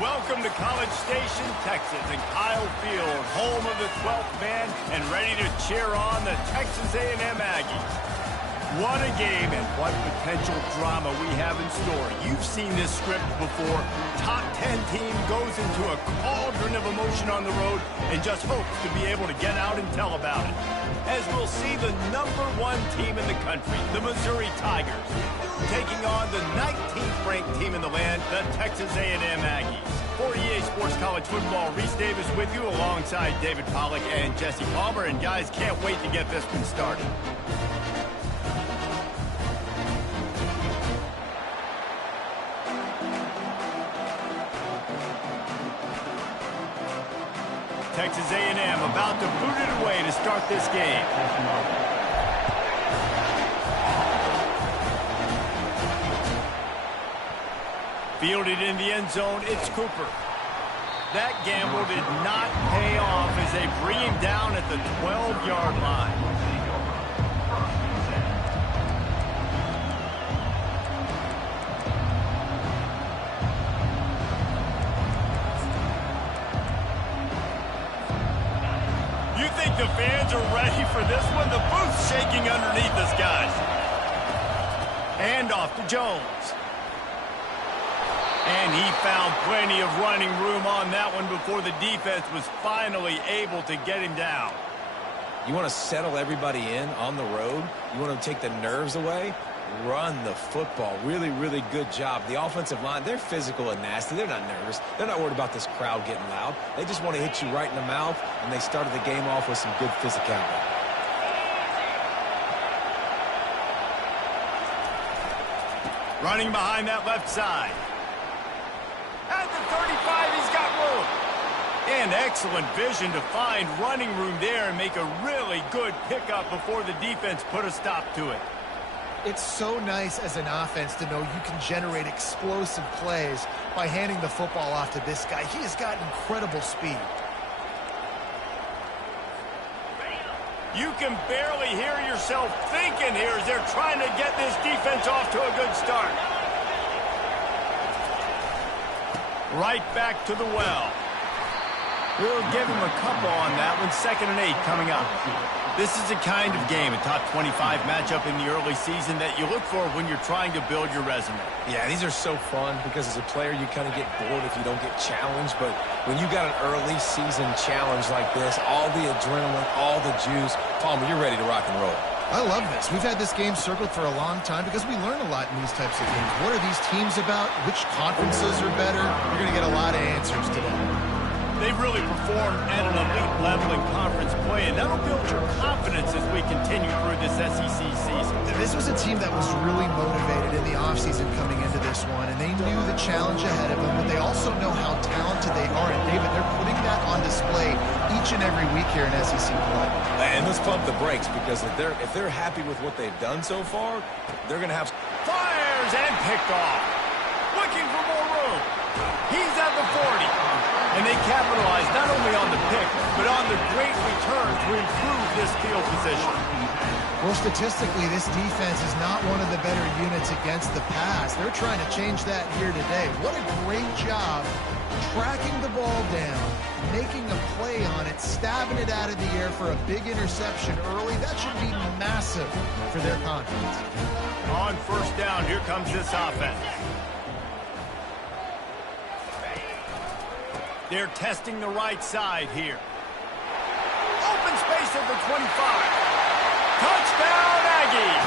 Welcome to College Station, Texas, and Kyle Field, home of the 12th man, and ready to cheer on the Texas A&M Aggies. What a game and what potential drama we have in store. You've seen this script before. Top 10 team goes into a cauldron of emotion on the road and just hopes to be able to get out and tell about it. As we'll see the #1 team in the country, the Missouri Tigers, taking on the 19th ranked team in the land, the Texas A&M Aggies. For EA Sports College Football, Reese Davis with you alongside David Pollack and Jesse Palmer. And guys, can't wait to get this one started. Texas A&M about to boot it away to start this game. Fielded in the end zone, it's Cooper. That gamble did not pay off as they bring him down at the 12-yard line. You think the fans are ready for this one? The booth's shaking underneath us, guys. And off to Jones. And he found plenty of running room on that one before the defense was finally able to get him down. You want to settle everybody in on the road? You want to take the nerves away? Run the football. Really, really good job. The offensive line, they're physical and nasty. They're not nervous. They're not worried about this crowd getting loud. They just want to hit you right in the mouth, and they started the game off with some good physicality. Running behind that left side. At the 35, he's got room. And excellent vision to find running room there and make a really good pickup before the defense put a stop to it. It's so nice as an offense to know you can generate explosive plays by handing the football off to this guy. He has got incredible speed. You can barely hear yourself thinking here as they're trying to get this defense off to a good start. Right back to the well. We'll give him a couple on that one. 2nd and 8 coming up. This is the kind of game, a top 25 matchup in the early season that you look for when you're trying to build your resume. Yeah, these are so fun because as a player you kind of get bored if you don't get challenged. But when you got an early season challenge like this, all the adrenaline, all the juice, Palmer, you're ready to rock and roll. I love this. We've had this game circled for a long time because we learn a lot in these types of games. What are these teams about? Which conferences are better? You're going to get a lot of answers today. They've really performed at an elite level in conference play, and that'll build your confidence as we continue through this SEC season. This was a team that was really motivated in the offseason coming into this one, and they knew the challenge ahead of them, but they also know how talented they are. And, David, they're putting that on display each and every week here in SEC play. And let's pump the brakes because if they're happy with what they've done so far, they're going to have... Fires and picked off. Looking for more room. He's at the 40. And they capitalize not only on the pick, but on the great return to improve this field position. Well, statistically, this defense is not one of the better units against the pass. They're trying to change that here today. What a great job tracking the ball down, making a play on it, stabbing it out of the air for a big interception early. That should be massive for their confidence. On 1st down, here comes this offense. They're testing the right side here. Open space at the 25. Touchdown, Aggies!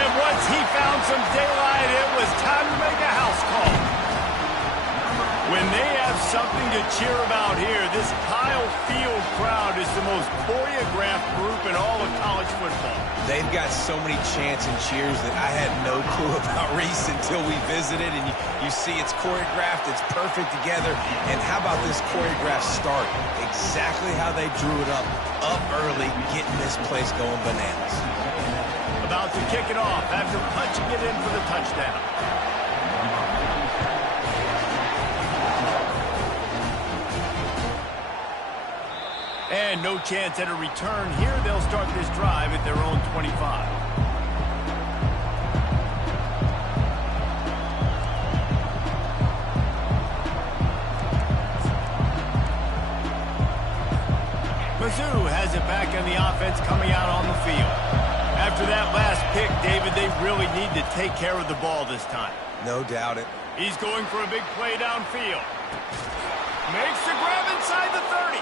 And once he found some daylight, it was time to make a house call. When they have something to cheer about here, this Kyle Field crowd is the most choreographed group in all of college football. They've got so many chants and cheers that I had no clue about Reese until we visited. And you see it's choreographed, it's perfect together. And how about this choreographed start? Exactly how they drew it up early, getting this place going bananas. About to kick it off after punching it in for the touchdown. And no chance at a return here. They'll start this drive at their own 25. and the offense coming out on the field. After that last pick, David, they really need to take care of the ball this time. No doubt it. He's going for a big play downfield. Makes the grab inside the 30.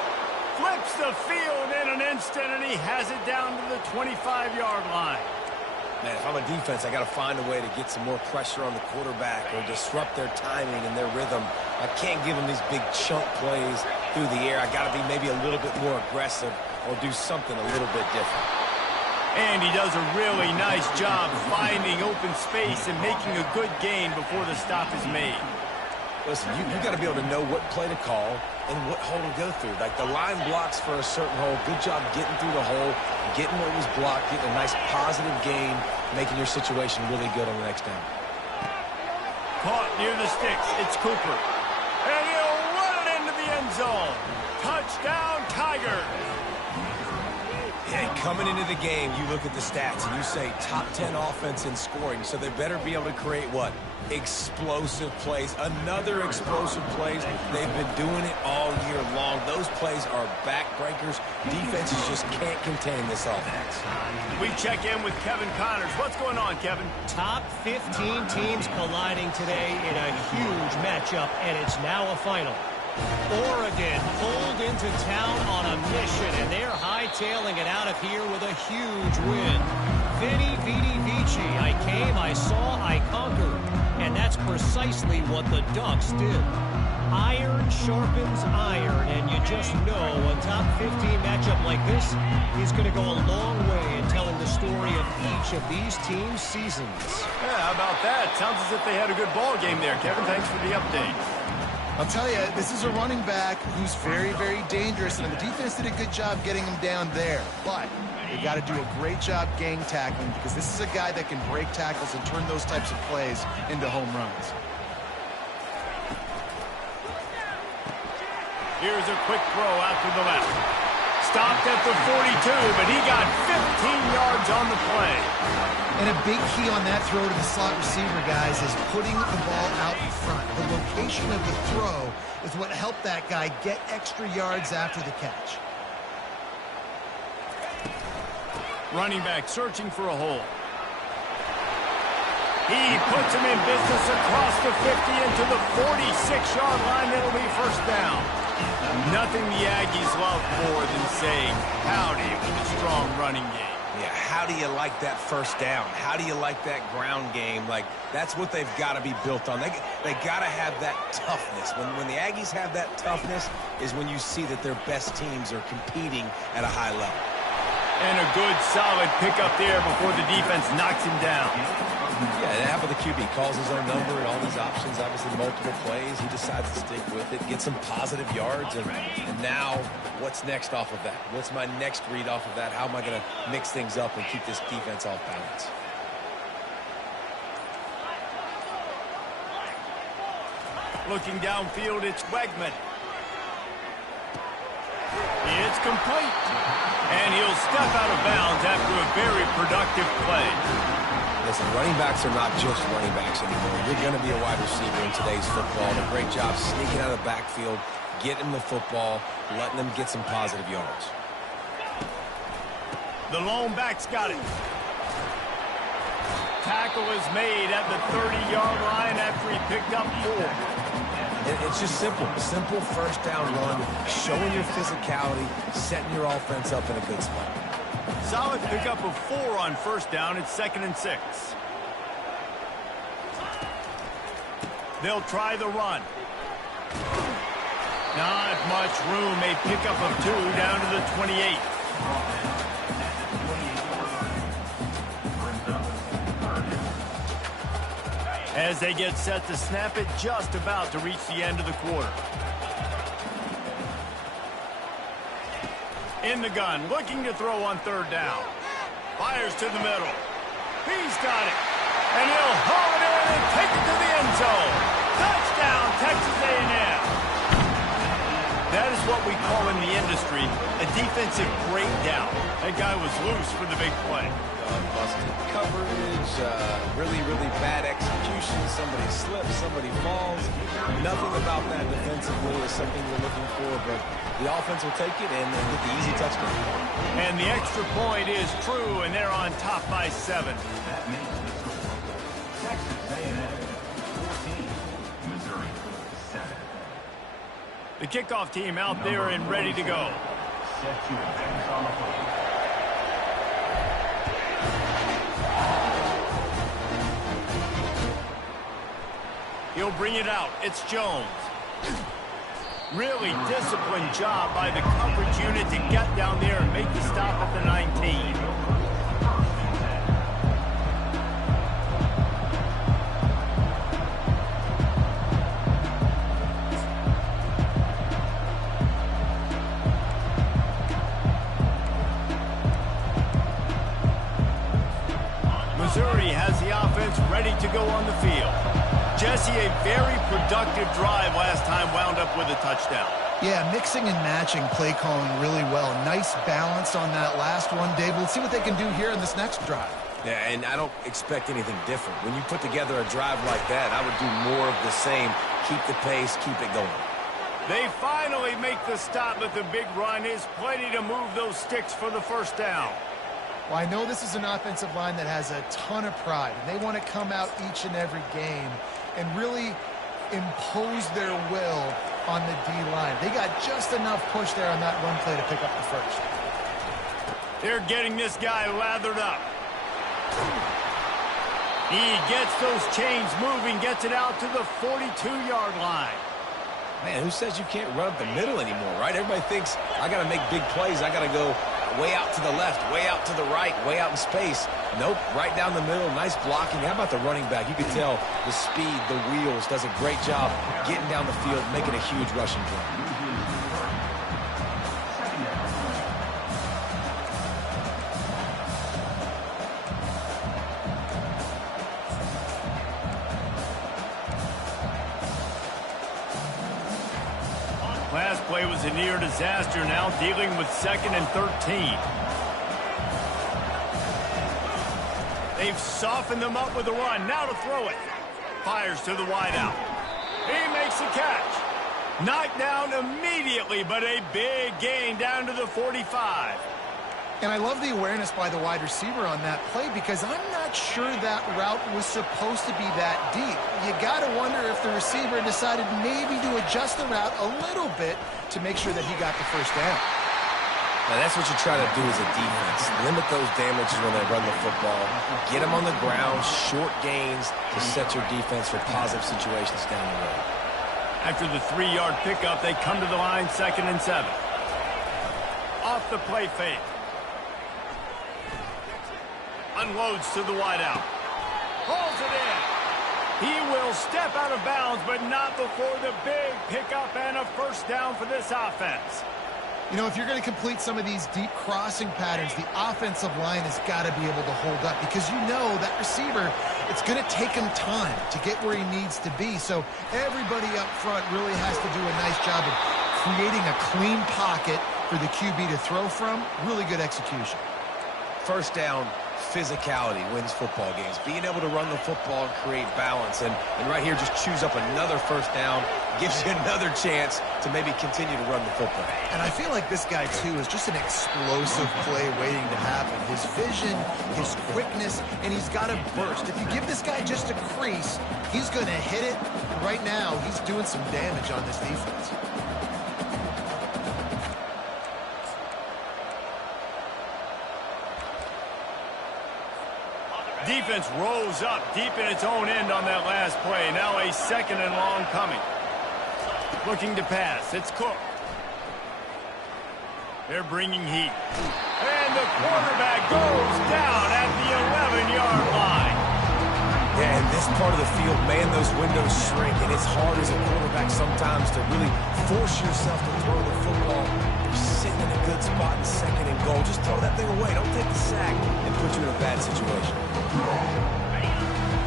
Flips the field in an instant, and he has it down to the 25-yard line. Man, if I'm a defense, I got to find a way to get some more pressure on the quarterback or disrupt their timing and their rhythm. I can't give them these big chunk plays through the air. I got to be maybe a little bit more aggressive or do something a little bit different. And he does a really nice job finding open space and making a good gain before the stop is made. Listen, you got to be able to know what play to call and what hole to go through. Like the line blocks for a certain hole. Good job getting through the hole, getting what was blocked, getting a nice positive gain, making your situation really good on the next down. Caught near the sticks. It's Cooper. And he'll run it into the end zone. Touchdown, Tigers. And coming into the game, you look at the stats and you say top 10 offense in scoring, so they better be able to create what? Explosive plays. Another explosive plays. They've been doing it all year long. Those plays are backbreakers. Defenses just can't contain this offense. We check in with Kevin Connors. What's going on, Kevin? Top 15 teams colliding today in a huge matchup, and it's now a final. Oregon pulled into town on a mission, and they're hightailing it out of here with a huge win. Veni, Vidi, Vici. I came, I saw, I conquered. And that's precisely what the Ducks did. Iron sharpens iron, and you just know a top 15 matchup like this is going to go a long way in telling the story of each of these teams' seasons. Yeah, how about that? Sounds as if they had a good ball game there, Kevin. Thanks for the update. I'll tell you, this is a running back who's very, very dangerous, and the defense did a good job getting him down there. But they got to do a great job gang tackling because this is a guy that can break tackles and turn those types of plays into home runs. Here's a quick throw out to the left. Stopped at the 42, but he got 15 yards on the play. And a big key on that throw to the slot receiver, guys, is putting the ball out in front. The location of the throw is what helped that guy get extra yards after the catch. Running back searching for a hole. He puts him in business across the 50 into the 46-yard line. That'll be first down. Nothing the Aggies love more than saying howdy with a strong running game. Yeah, how do you like that first down? How do you like that ground game? Like, that's what they've got to be built on. They got to have that toughness. When the Aggies have that toughness is when you see that their best teams are competing at a high level. And a good, solid pickup there before the defense knocks him down. Yeah, it happened to QB. Calls his own number and all these options, obviously multiple plays. He decides to stick with it, get some positive yards, and now what's next off of that? What's my next read off of that? How am I going to mix things up and keep this defense off balance? Looking downfield, it's Wegman. It's complete. And he'll step out of bounds after a very productive play. Listen, running backs are not just running backs anymore. You're going to be a wide receiver in today's football. A great job sneaking out of the backfield, getting the football, letting them get some positive yards. The lone back's got it. Tackle is made at the 30-yard line after he picked up 4. It's just simple. Simple first down run, showing your physicality, setting your offense up in a good spot. Solid pickup of 4 on first down. It's 2nd and 6. They'll try the run. Not much room. A pickup of 2 down to the 28. As they get set to snap it, just about to reach the end of the quarter. In the gun, looking to throw on 3rd down. Fires to the middle. He's got it. And he'll haul it in and take it to the end zone. Touchdown, Texas A&M. That is what we call in the industry a defensive breakdown. That guy was loose for the big play. Busted coverage, really, really bad execution. Somebody slips, somebody falls. Nothing about that defensively is something we're looking for, but the offense will take it and get the easy touchdown. And the extra point is true, and they're on top by 7. That makes the score Texas A&M 14, Missouri 7. The kickoff team out there and ready to go. Set your defense on the field. He'll bring it out. It's Jones. Really disciplined job by the coverage unit to get down there and make the stop at the 19. Missouri has the offense ready to go on the field. Jesse, a very productive drive last time wound up with a touchdown. Yeah, mixing and matching play calling really well. Nice balance on that last one, Dave. We'll see what they can do here in this next drive. Yeah, and I don't expect anything different. When you put together a drive like that, I would do more of the same. Keep the pace, keep it going. They finally make the stop, but the big run is plenty to move those sticks for the first down. Well, I know this is an offensive line that has a ton of pride, and they want to come out each and every game and really impose their will on the D-line. They got just enough push there on that run play to pick up the first. They're getting this guy lathered up. He gets those chains moving, gets it out to the 42-yard line. Man, who says you can't run up the middle anymore, right? Everybody thinks, I got to make big plays. I got to go way out to the left, way out to the right, way out in space. Nope, right down the middle. Nice blocking. How about the running back? You can tell the speed, the wheels, does a great job getting down the field, making a huge rushing play. Last play was a near disaster, now dealing with 2nd and 13. They've softened them up with a run. Now to throw it. Fires to the wideout. He makes the catch. Knocked down immediately, but a big gain down to the 45. And I love the awareness by the wide receiver on that play because I'm not sure that route was supposed to be that deep. You got to wonder if the receiver decided maybe to adjust the route a little bit to make sure that he got the first down. Now, that's what you try to do as a defense. Limit those damages when they run the football. Get them on the ground, short gains to set your defense for positive situations down the road. After the 3-yard pickup, they come to the line 2nd and 7. Off the play fake. Unloads to the wideout. Pulls it in. He will step out of bounds, but not before the big pickup and a first down for this offense. You know, if you're going to complete some of these deep crossing patterns, the offensive line has got to be able to hold up because you know that receiver, it's going to take him time to get where he needs to be. So everybody up front really has to do a nice job of creating a clean pocket for the QB to throw from. Really good execution. First down, physicality wins football games. Being able to run the football and create balance. And right here, just choose up another first down, gives you another chance to maybe continue to run the football. And I feel like this guy, too, is just an explosive play waiting to happen. His vision, his quickness, and he's got a burst. If you give this guy just a crease, he's going to hit it. And right now, he's doing some damage on this defense. Defense rose up deep in its own end on that last play. Now a 2nd and long coming. Looking to pass. It's Cook. They're bringing heat. And the quarterback goes down at the 11-yard line. Yeah, in this part of the field, man, those windows shrink, and it's hard as a quarterback sometimes to really force yourself to throw the football. You're sitting in a good spot in 2nd and goal. Just throw that thing away. Don't take the sack and put you in a bad situation.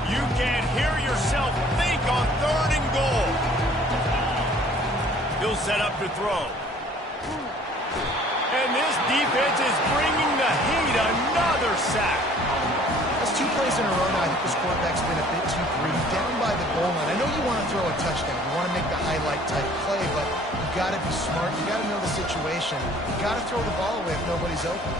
You can't hear yourself think on 3rd and goal. He'll set up to throw. And this defense is bringing the heat. Another sack. That's It's 2 plays in a row now. I think this quarterback's been a bit too greedy. Down by the goal line. I know you want to throw a touchdown. You want to make the highlight type play, but you got to be smart. You got to know the situation. You got to throw the ball away if nobody's open.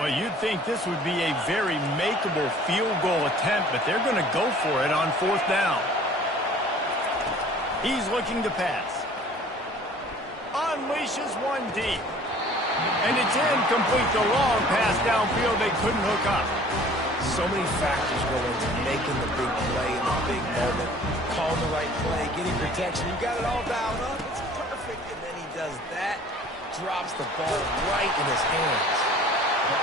Well, you'd think this would be a very makeable field goal attempt, but they're going to go for it on 4th down. He's looking to pass. Unleashes one deep. And it's incomplete. The long pass downfield they couldn't hook up. So many factors go into making the big play in the big moment. Calling the right play, getting protection. You got it all dialed up. It's perfect. And then he does that. Drops the ball right in his hands.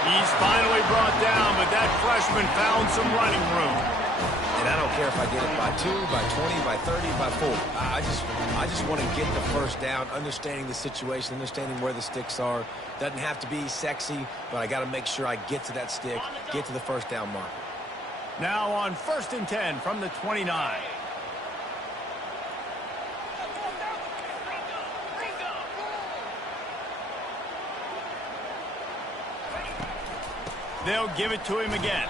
He's finally brought down, but that freshman found some running room. And I don't care if I get it by 2, by 20, by 30, by 4. I just want to get the first down, understanding the situation, understanding where the sticks are. Doesn't have to be sexy, but I got to make sure I get to that stick, get to the first down mark. Now on 1st and 10 from the 29. They'll give it to him again.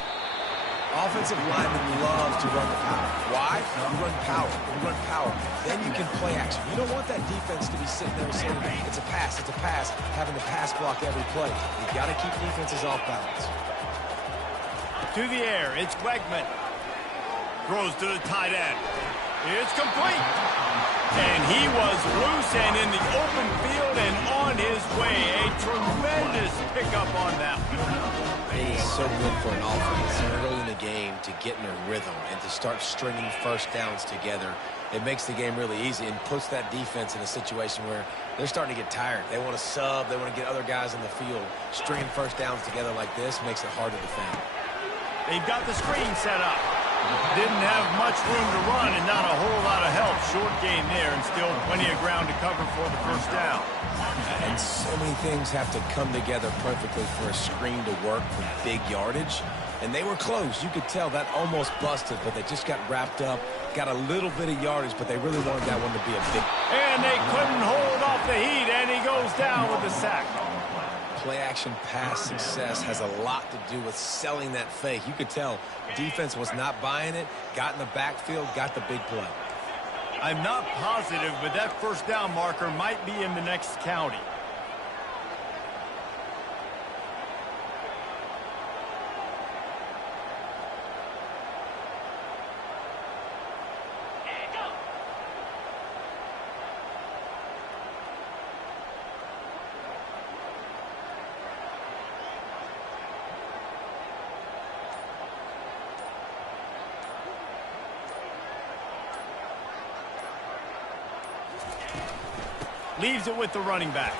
Offensive linemen love to run the power. Why? You run power. You run power. Then you can play action. You don't want that defense to be sitting there saying, it's a pass, having to pass block every play. You got to keep defenses off balance. To the air, it's Wegman. Throws to the tight end. It's complete. And he was loose and in the open field and on his way. A tremendous pickup on that one. It is so good for an offense early in the game to get in a rhythm and to start stringing first downs together. It makes the game really easy and puts that defense in a situation where they're starting to get tired. They want to sub. They want to get other guys in the field. Stringing first downs together like this makes it hard to defend. They've got the screen set up. Didn't have much room to run and not a whole lot of help. Short gain there and still plenty of ground to cover for the first down. And so many things have to come together perfectly for a screen to work for big yardage. And they were close. You could tell that almost busted, but they just got wrapped up, got a little bit of yardage, but they really wanted that one to be a big. And they couldn't hold off the heat, and he goes down with the sack. Play-action pass success has a lot to do with selling that fake. You could tell defense was not buying it, got in the backfield, got the big play. I'm not positive, but that first down marker might be in the next county. Leaves it with the running back.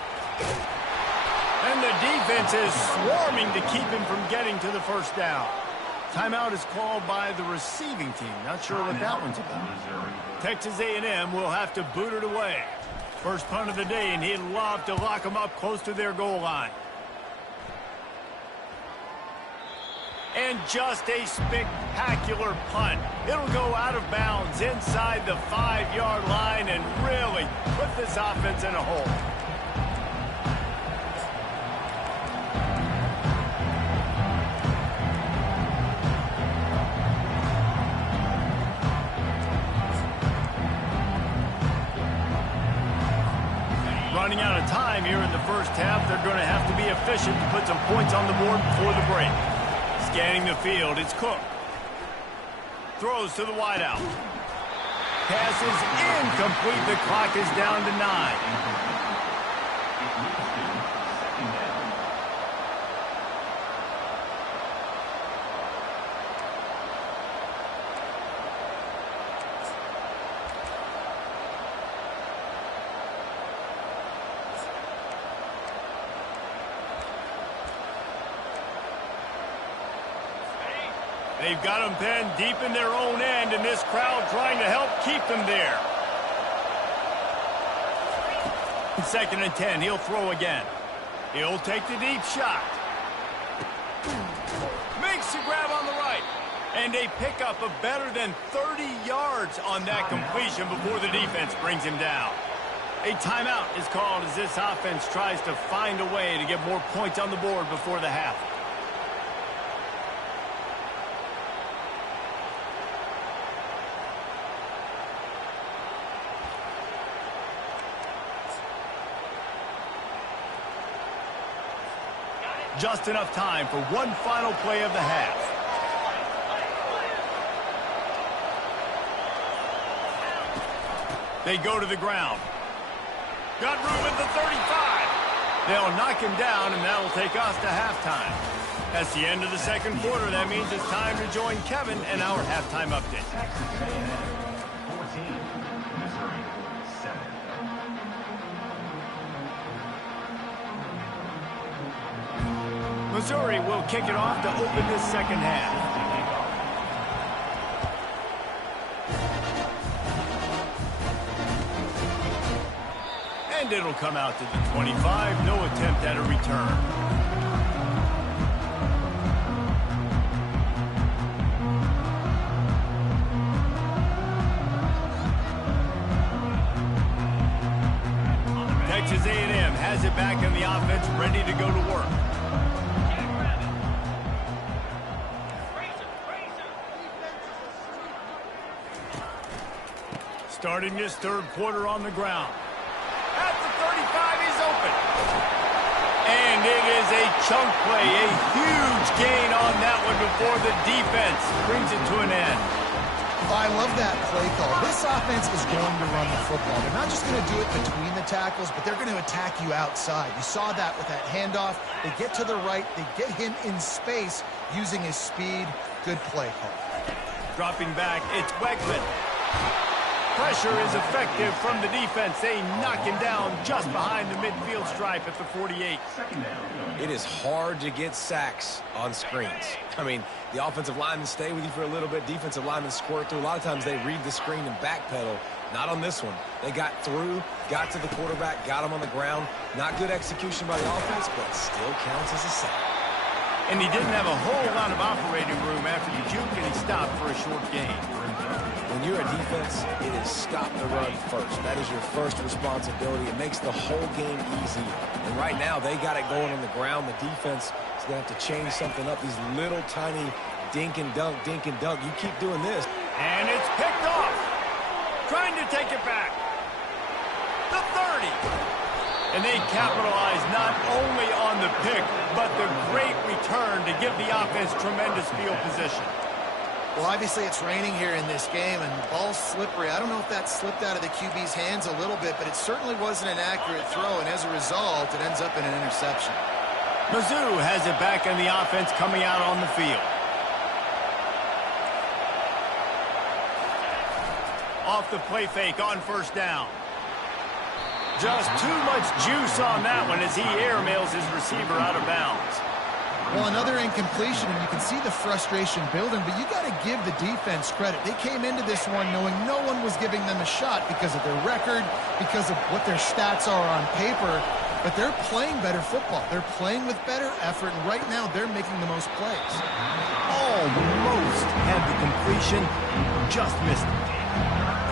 And the defense is swarming to keep him from getting to the first down. Timeout is called by the receiving team. Not sure what that one's about. Texas A&M will have to boot it away. First punt of the day, and he'd love to lock them up close to their goal line. And just a spectacular punt. It'll go out of bounds inside the 5-yard line and really put this offense in a hole. Running out of time here in the first half. They're going to have to be efficient to put some points on the board before the break. Scanning the field, it's Cook. Throws to the wideout. Pass is incomplete. The clock is down to 9. They've got them pinned deep in their own end, and this crowd trying to help keep them there. 2nd and 10, he'll throw again. He'll take the deep shot. Makes the grab on the right. And a pickup of better than 30 yards on that completion before the defense brings him down. A timeout is called as this offense tries to find a way to get more points on the board before the half. Just enough time for one final play of the half. They go to the ground. Got room at the 35. They'll knock him down, and that'll take us to halftime. That's the end of the second quarter. That means it's time to join Kevin and our halftime update. Texas A&M 14, Missouri 7. Missouri will kick it off to open this second half. And it'll come out to the 25. No attempt at a return. Texas A&M has it back in the offense, ready to go to work. Starting this third quarter on the ground. At the 35, he's open. And it is a chunk play, a huge gain on that one before the defense brings it to an end. I love that play call. This offense is going to run the football. They're not just going to do it between the tackles, but they're going to attack you outside. You saw that with that handoff. They get to the right. They get him in space using his speed. Good play call. Dropping back, it's Wegman. Pressure is effective from the defense. They knock him down just behind the midfield stripe at the 48. It is hard to get sacks on screens. I mean, the offensive linemen stay with you for a little bit. Defensive linemen squirt through. A lot of times they read the screen and backpedal. Not on this one. They got through, got to the quarterback, got him on the ground. Not good execution by the offense, but still counts as a sack. And he didn't have a whole lot of operating room after the juke, and he stopped for a short gain. When you're a defense, it is stop the run first. That is your first responsibility. It makes the whole game easy. And right now, they got it going on the ground. The defense is going to have to change something up. These little tiny dink and dunk, dink and dunk. You keep doing this. And it's picked off. Trying to take it back. The 30. And they capitalize not only on the pick, but the great return to give the offense tremendous field position. Well, obviously it's raining here in this game, and the ball's slippery. I don't know if that slipped out of the QB's hands a little bit, but it certainly wasn't an accurate throw, and as a result, it ends up in an interception. Mizzou has it back in the offense coming out on the field. Off the play fake on first down. Just too much juice on that one as he airmails his receiver out of bounds. Well, another incompletion, and you can see the frustration building, but you got to give the defense credit. They came into this one knowing no one was giving them a shot because of their record, because of what their stats are on paper, but they're playing better football. They're playing with better effort, and right now they're making the most plays. Almost had the completion, just missed it.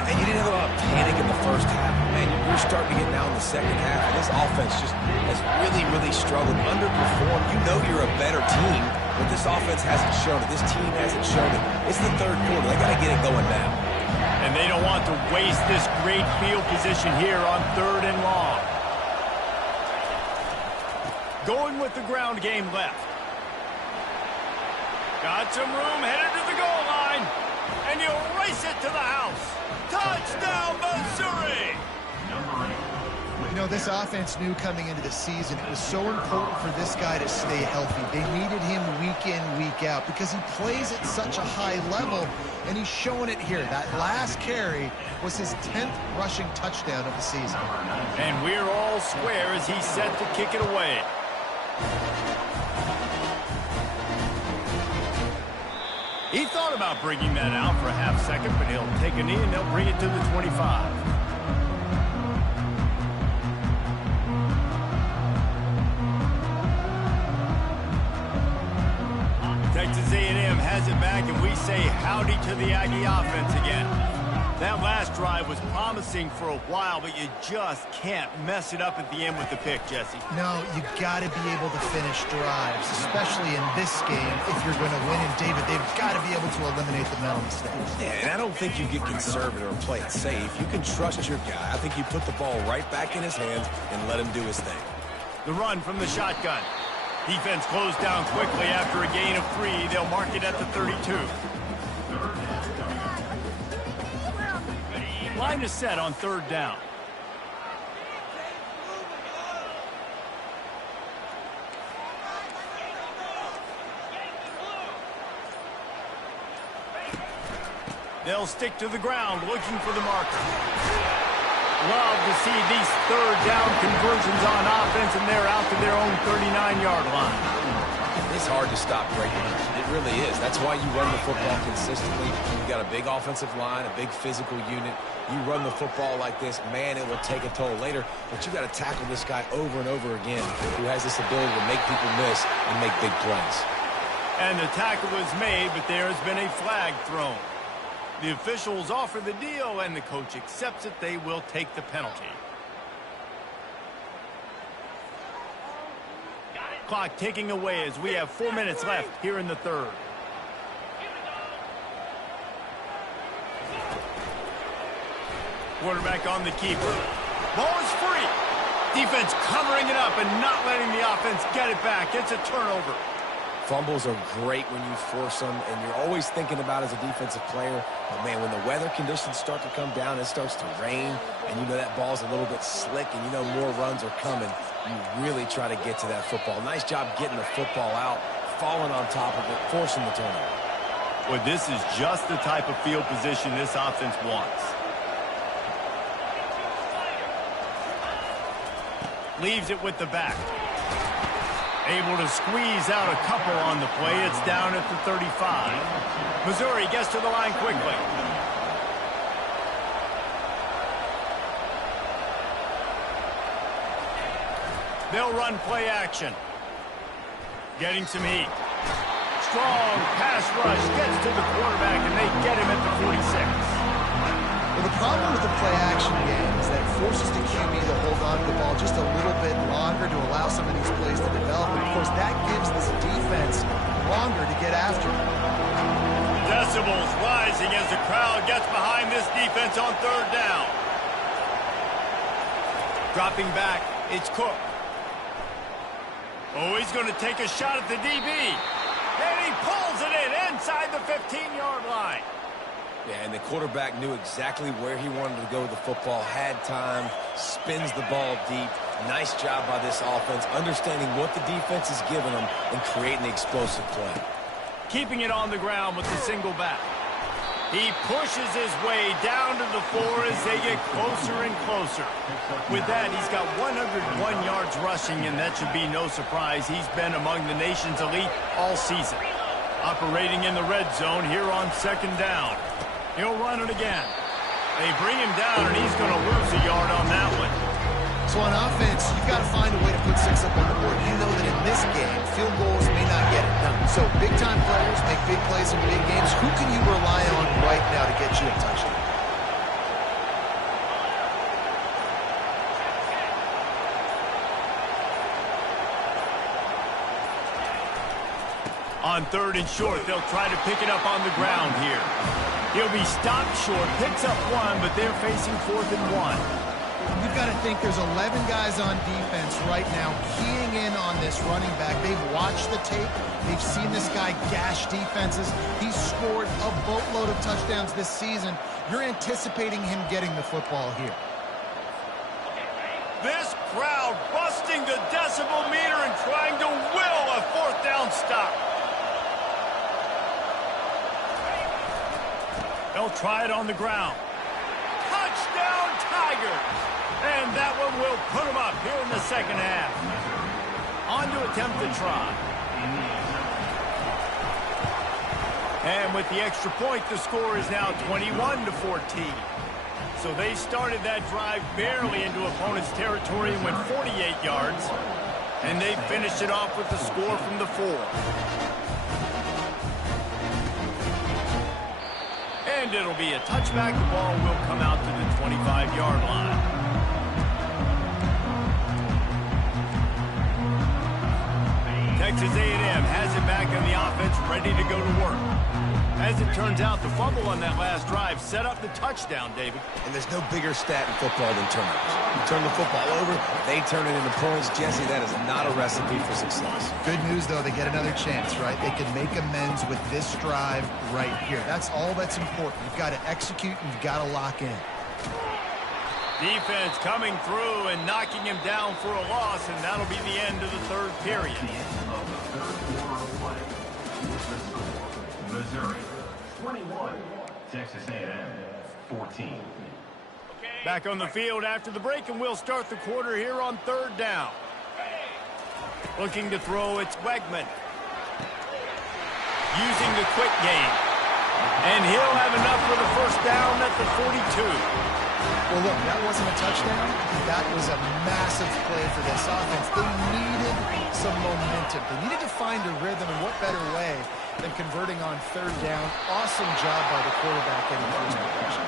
And you didn't have a lot of panic in the first half. Man, you're starting to get now in the second half. And this offense just has really, really struggled, underperformed. You know you're a better team, but this offense hasn't shown it. This team hasn't shown it. It's the third quarter. They got to get it going now. And they don't want to waste this great field position here on 3rd and long. Going with the ground game left. Got some room, headed to the goal line. And you race it to the house. Touchdown, Missouri! You know, this offense knew coming into the season it was so important for this guy to stay healthy. They needed him week in, week out because he plays at such a high level, and he's showing it here. That last carry was his 10th rushing touchdown of the season. And we're all square as he's set to kick it away. He thought about bringing that out for a half second, but he'll take a knee and they'll bring it to the 25. Texas A&M has it back, and we say howdy to the Aggie offense again. That last drive was promising for a while, but you just can't mess it up at the end with the pick, Jesse. No, you got to be able to finish drives, especially in this game if you're going to win. And, David, they've got to be able to eliminate the mental mistakes. Yeah, and I don't think you get conservative or play it safe. You can trust your guy. I think you put the ball right back in his hands and let him do his thing. The run from the shotgun. Defense closed down quickly after a gain of 3. They'll mark it at the 32. Line is set on 3rd down. They'll stick to the ground looking for the marker. Love to see these 3rd down conversions on offense, and they're out to their own 39-yard line. It's hard to stop great runs. It really is. That's why you run the football consistently. You've got a big offensive line, a big physical unit. You run the football like this, man, it will take a toll later. But you got to tackle this guy over and over again who has this ability to make people miss and make big plays. And the tackle was made, but there has been a flag thrown. The officials offer the deal, and the coach accepts it. They will take the penalty. Clock ticking away as we have 4 minutes left here in the 3rd. Quarterback on the keeper. Ball is free. Defense covering it up and not letting the offense get it back. It's a turnover. Fumbles are great when you force them, and you're always thinking about as a defensive player, but man, when the weather conditions start to come down, it starts to rain, and you know that ball's a little bit slick, and you know more runs are coming, you really try to get to that football. Nice job getting the football out, falling on top of it, forcing the turnover. Well, this is just the type of field position this offense wants. Leaves it with the back. Able to squeeze out a couple on the play. It's down at the 35. Missouri gets to the line quickly. They'll run play action. Getting some heat. Strong pass rush gets to the quarterback, and they get him at the 46. Well, the problem with the play-action game is that it forces the QB to hold on to the ball just a little bit longer to allow some of these plays to develop. And, of course, that gives this defense longer to get after it. Decibels rising as the crowd gets behind this defense on 3rd down. Dropping back, it's Cook. Oh, he's going to take a shot at the DB. And he pulls it in inside the 15-yard line. Yeah, and the quarterback knew exactly where he wanted to go with the football, had time, spins the ball deep. Nice job by this offense, understanding what the defense is giving them and creating the explosive play. Keeping it on the ground with the single back. He pushes his way down to the 4 as they get closer and closer. With that, he's got 101 yards rushing, and that should be no surprise. He's been among the nation's elite all season. Operating in the red zone here on 2nd down. He'll run it again. They bring him down, and he's going to lose a yard on that one. So on offense, you've got to find a way to put 6 up on the board. You know that in this game, field goals may not get it done. So big-time players make big plays in big games. Who can you rely on right now to get you a touchdown? On 3rd and short, they'll try to pick it up on the ground here. He'll be stopped short, picks up 1, but they're facing 4th and 1. You've got to think there's 11 guys on defense right now keying in on this running back. They've watched the tape. They've seen this guy gash defenses. He's scored a boatload of touchdowns this season. You're anticipating him getting the football here. This crowd busting the decibel meter and trying to will a 4th down stop. They'll try it on the ground. Touchdown, Tigers! And that one will put them up here in the 2nd half. On to attempt the try. And with the extra point, the score is now 21-14. So they started that drive barely into opponent's territory and went 48 yards. And they finished it off with the score from the 4. And it'll be a touchback. The ball will come out to the 25-yard line. Texas A&M has it back on the offense, ready to go to work. As it turns out, the fumble on that last drive set up the touchdown, David. And there's no bigger stat in football than turnovers. You turn the football over, they turn it into points. Jesse, that is not a recipe for success. Good news, though, they get another chance, right? They can make amends with this drive right here. That's all that's important. You've got to execute and you've got to lock in. Defense coming through and knocking him down for a loss, and that'll be the end of the third period. Missouri 21, Texas A&M 14. Back on the field after the break, and we'll start the quarter here on third down. Looking to throw, it's Wegman. Using the quick game. And he'll have enough for the first down at the 42. Well, look, that wasn't a touchdown. That was a massive play for this offense. They needed some momentum. They needed to find a rhythm, and what better way than converting on third down. Awesome job by the quarterback getting first progression.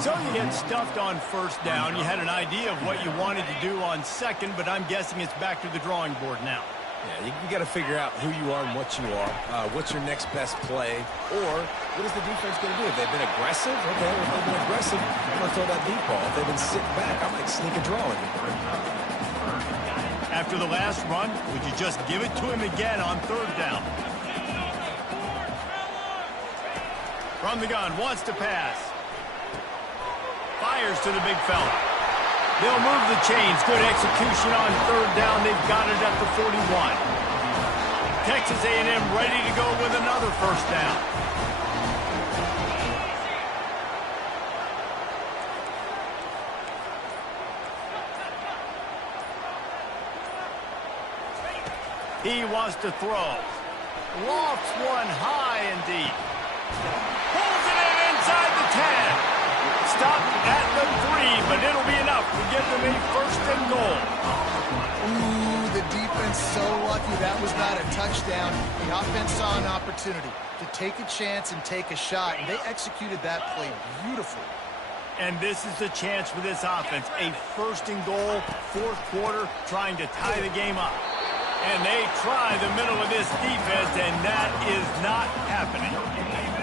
So you get stuffed on first down. You had an idea of what you wanted to do on second, but I'm guessing it's back to the drawing board now. Yeah, you got to figure out who you are and what you are. What's your next best play? Or what is the defense going to do? If they've been aggressive, okay, if they've been aggressive, I'm going to throw that deep ball. If they've been sitting back, I might sneak a draw in. After the last run, would you just give it to him again on third down? From the gun, wants to pass. Fires to the big fella. They'll move the chains. Good execution on third down. They've got it at the 41. Texas A&M ready to go with another first down. He wants to throw. Lofts one high and deep. Pulls it in inside the 10. Stopped at the 3, but it'll be enough to give them a first and goal. Ooh, the defense so lucky that was not a touchdown. The offense saw an opportunity to take a chance and take a shot, and they executed that play beautifully. And this is the chance for this offense. A first and goal, fourth quarter, trying to tie the game up. And they try the middle of this defense, and that is not happening.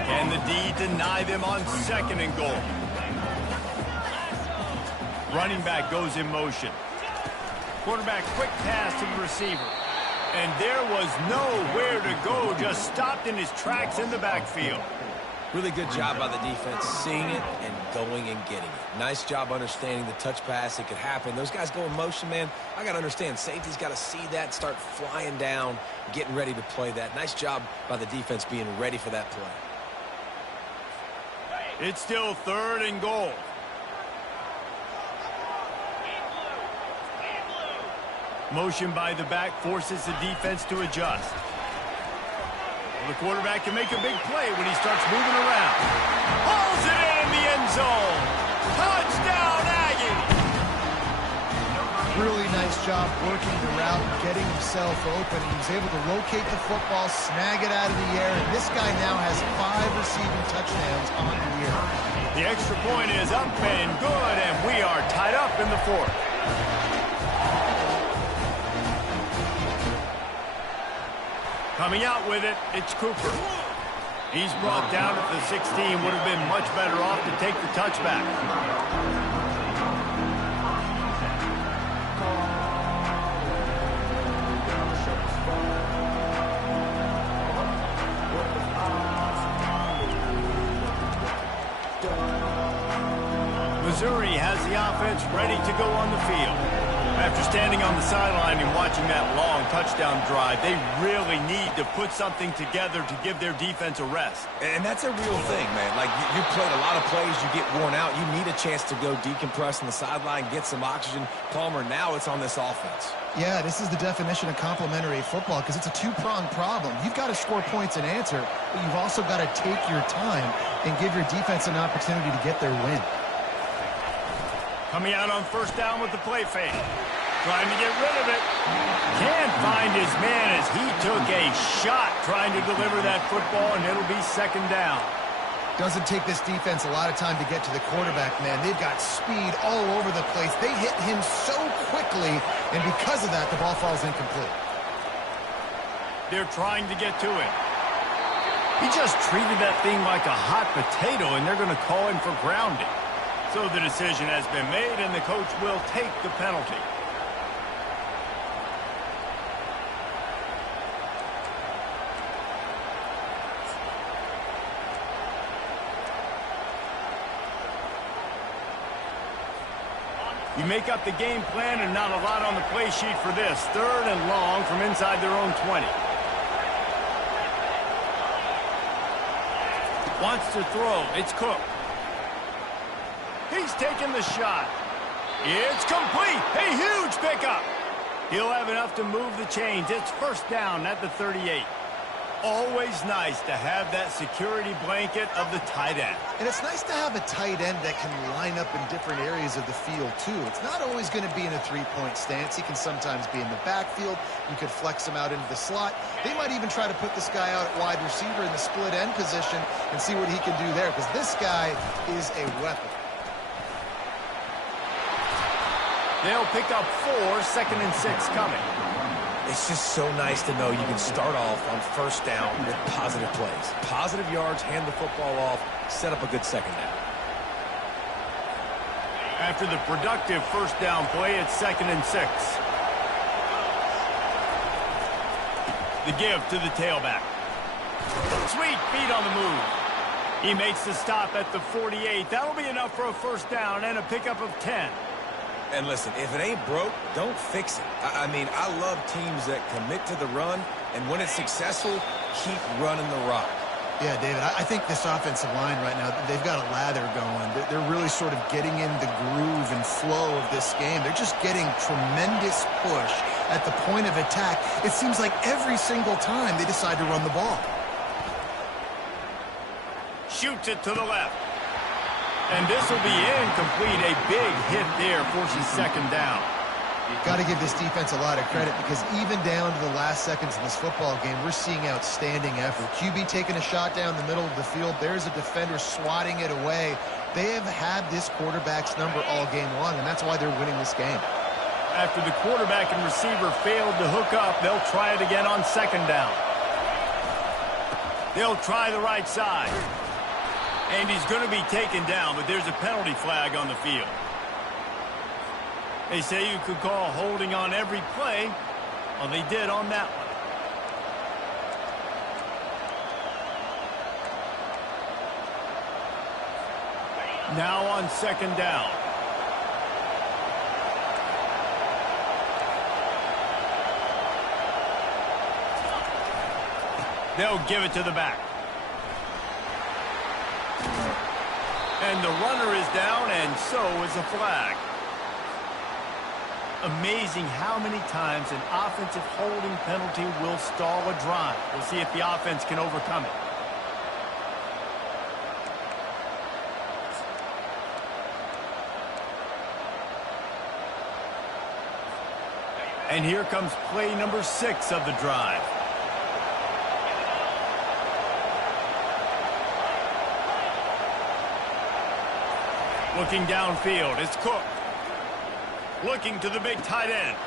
Can the D deny them on second and goal? Running back goes in motion. Quarterback quick pass to the receiver. And there was nowhere to go, just stopped in his tracks in the backfield. Really good job by the defense, seeing it and going and getting it. Nice job understanding the touch pass. It could happen. Those guys go in motion, man. I got to understand, safety's got to see that, start flying down, getting ready to play that. Nice job by the defense being ready for that play. It's still third and goal. Motion by the back forces the defense to adjust. The quarterback can make a big play when he starts moving around. Pulls it in the end zone. Touchdown, Aggie! Really nice job working the route, getting himself open. He was able to locate the football, snag it out of the air, and this guy now has 5 receiving touchdowns on the year. The extra point is up and good, and we are tied up in the fourth. Coming out with it, it's Cooper. He's brought down at the 16. Would have been much better off to take the touchback. Missouri has the offense ready to go on the field. After standing on the sideline and watching that long touchdown drive, they really need to put something together to give their defense a rest. And that's a real thing, man. Like, you played a lot of plays, you get worn out. You need a chance to go decompress on the sideline, get some oxygen. Palmer, now it's on this offense. Yeah, this is the definition of complementary football because it's a two-pronged problem. You've got to score points and answer, but you've also got to take your time and give your defense an opportunity to get their win. Coming out on first down with the play fake. Trying to get rid of it. Can't find his man as he took a shot trying to deliver that football, and it'll be second down. Doesn't take this defense a lot of time to get to the quarterback, man. They've got speed all over the place. They hit him so quickly, and because of that, the ball falls incomplete. They're trying to get to it. He just treated that thing like a hot potato, and they're going to call him for grounding. So the decision has been made, and the coach will take the penalty. You make up the game plan and not a lot on the play sheet for this. 3rd and long from inside their own 20. Wants to throw. It's Cook. He's taking the shot. It's complete. A huge pickup. He'll have enough to move the chains. It's 1st down at the 38. Always nice to have that security blanket of the tight end. And it's nice to have a tight end that can line up in different areas of the field, too. It's not always going to be in a three-point stance. He can sometimes be in the backfield. You could flex him out into the slot. They might even try to put this guy out at wide receiver in the split end position and see what he can do there, because this guy is a weapon. They'll pick up 4, 2nd and 6 coming. It's just so nice to know you can start off on 1st down with positive plays. Positive yards, hand the football off, set up a good 2nd down. After the productive 1st down play, it's 2nd and 6. The give to the tailback. Sweet feet on the move. He makes the stop at the 48. That'll be enough for a 1st down and a pickup of 10. And listen, if it ain't broke, don't fix it. I mean, I love teams that commit to the run, and when it's successful, keep running the rock. Yeah, David, I think this offensive line right now, they've got a lather going. They're really sort of getting in the groove and flow of this game. They're just getting tremendous push at the point of attack. It seems like every single time they decide to run the ball. Shoots it to the left. And this will be incomplete. A big hit there forces 2nd down. Got to give this defense a lot of credit, because even down to the last seconds of this football game, we're seeing outstanding effort. QB taking a shot down the middle of the field. There's a defender swatting it away. They have had this quarterback's number all game long, and that's why they're winning this game. After the quarterback and receiver failed to hook up, they'll try it again on 2nd down. They'll try the right side. And he's going to be taken down, but there's a penalty flag on the field. They say you could call holding on every play. Well, they did on that one. Now on 2nd down. They'll give it to the back. And the runner is down, and so is a flag. Amazing how many times an offensive holding penalty will stall a drive. We'll see if the offense can overcome it. And here comes play number 6 of the drive. Looking downfield, it's Cook. Looking to the big tight end.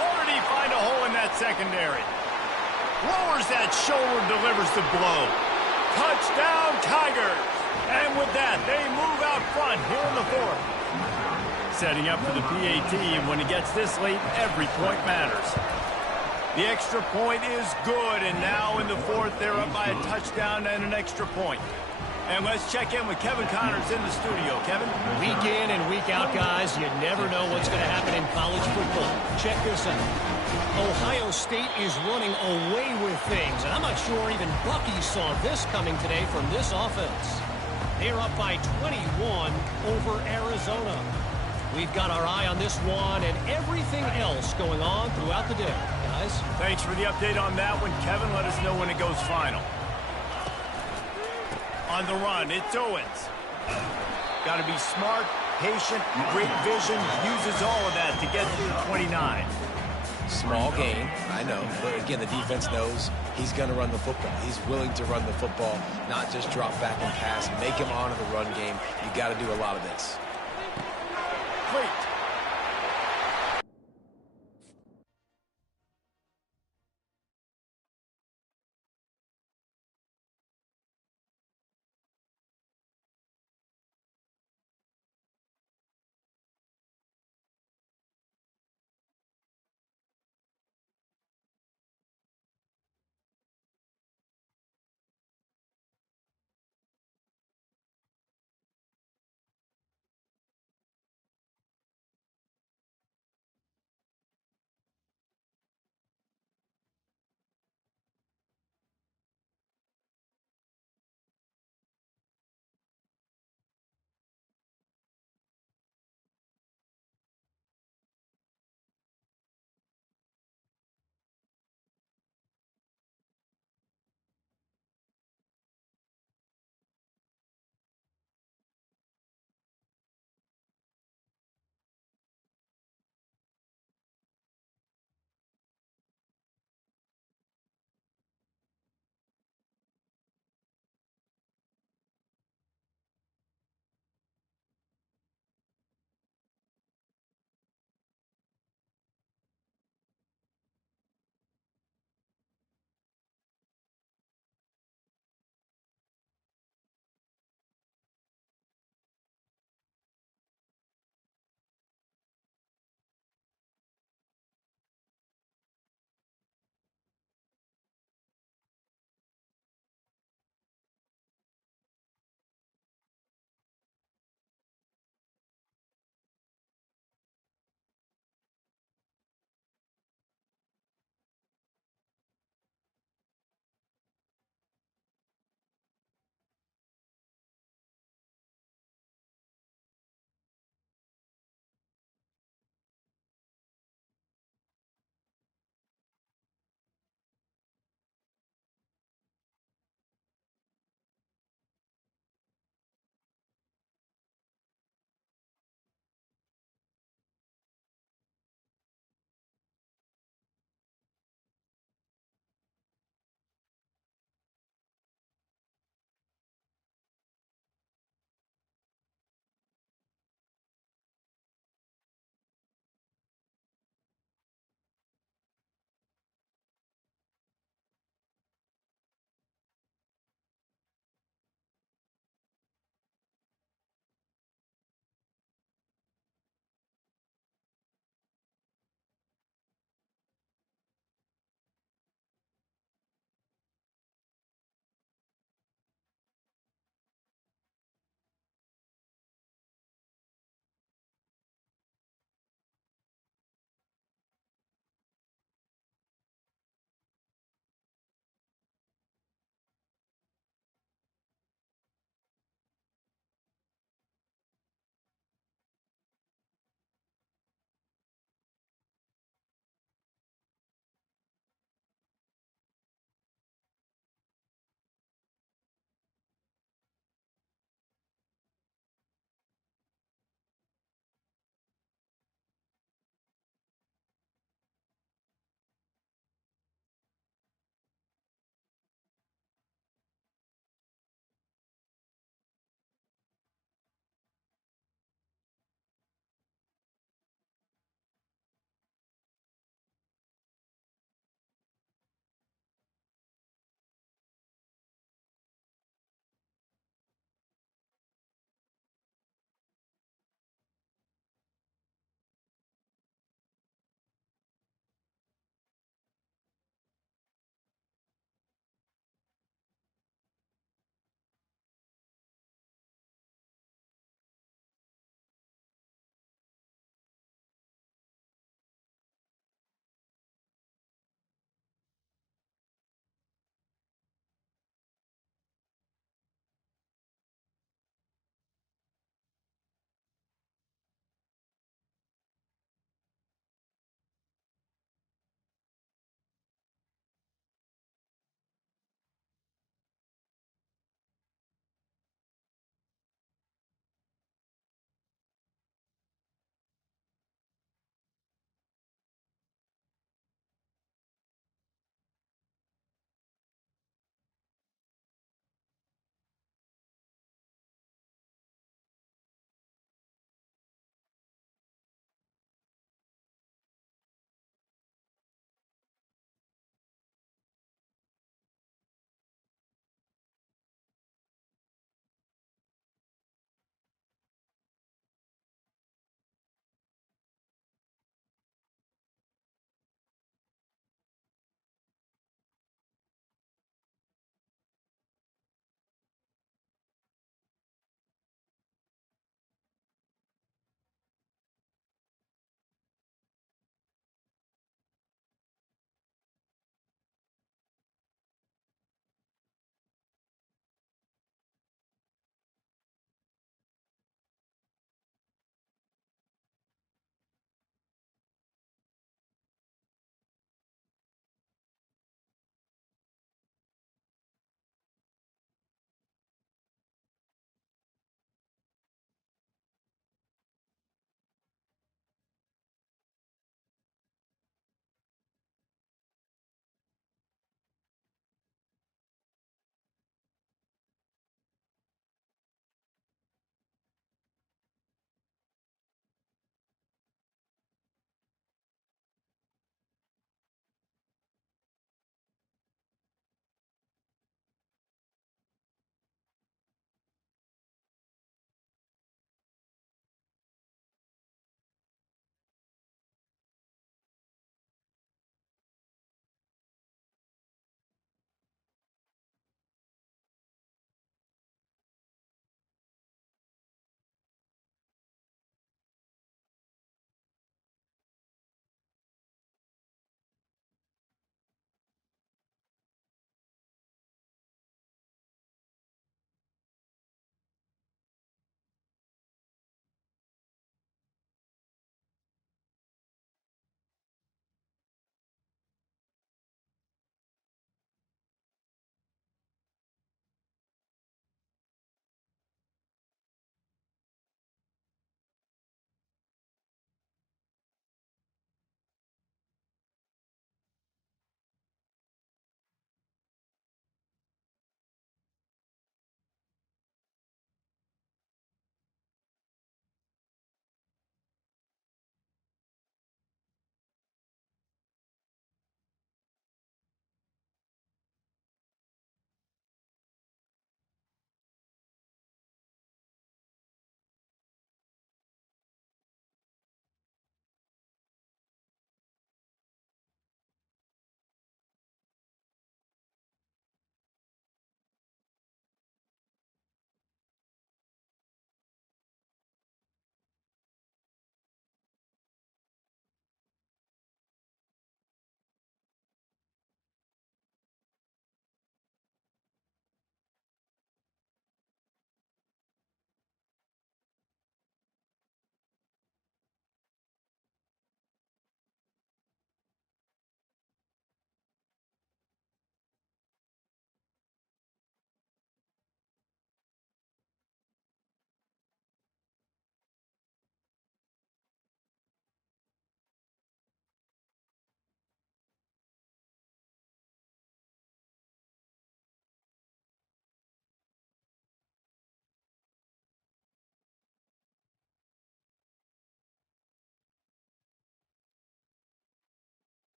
Or did he find a hole in that secondary? Lowers that shoulder, delivers the blow. Touchdown, Tigers! And with that, they move out front here in the 4th. Setting up for the PAT, and when it gets this late, every point matters. The extra point is good, and now in the 4th, they're up by a touchdown and an extra point. And let's check in with Kevin Connors in the studio. Kevin? Week in and week out, guys, you never know what's going to happen in college football. Check this out. Ohio State is running away with things, and I'm not sure even Bucky saw this coming today from this offense. They're up by 21 over Arizona. We've got our eye on this one and everything else going on throughout the day, guys. Thanks for the update on that one, Kevin. Let us know when it goes final. On the run, it's Owens. Got to be smart, patient, great vision. Uses all of that to get to the 29. Small gain, I know. But again, the defense knows he's going to run the football. He's willing to run the football, not just drop back and pass. Make him honor the run game. You got to do a lot of this. Great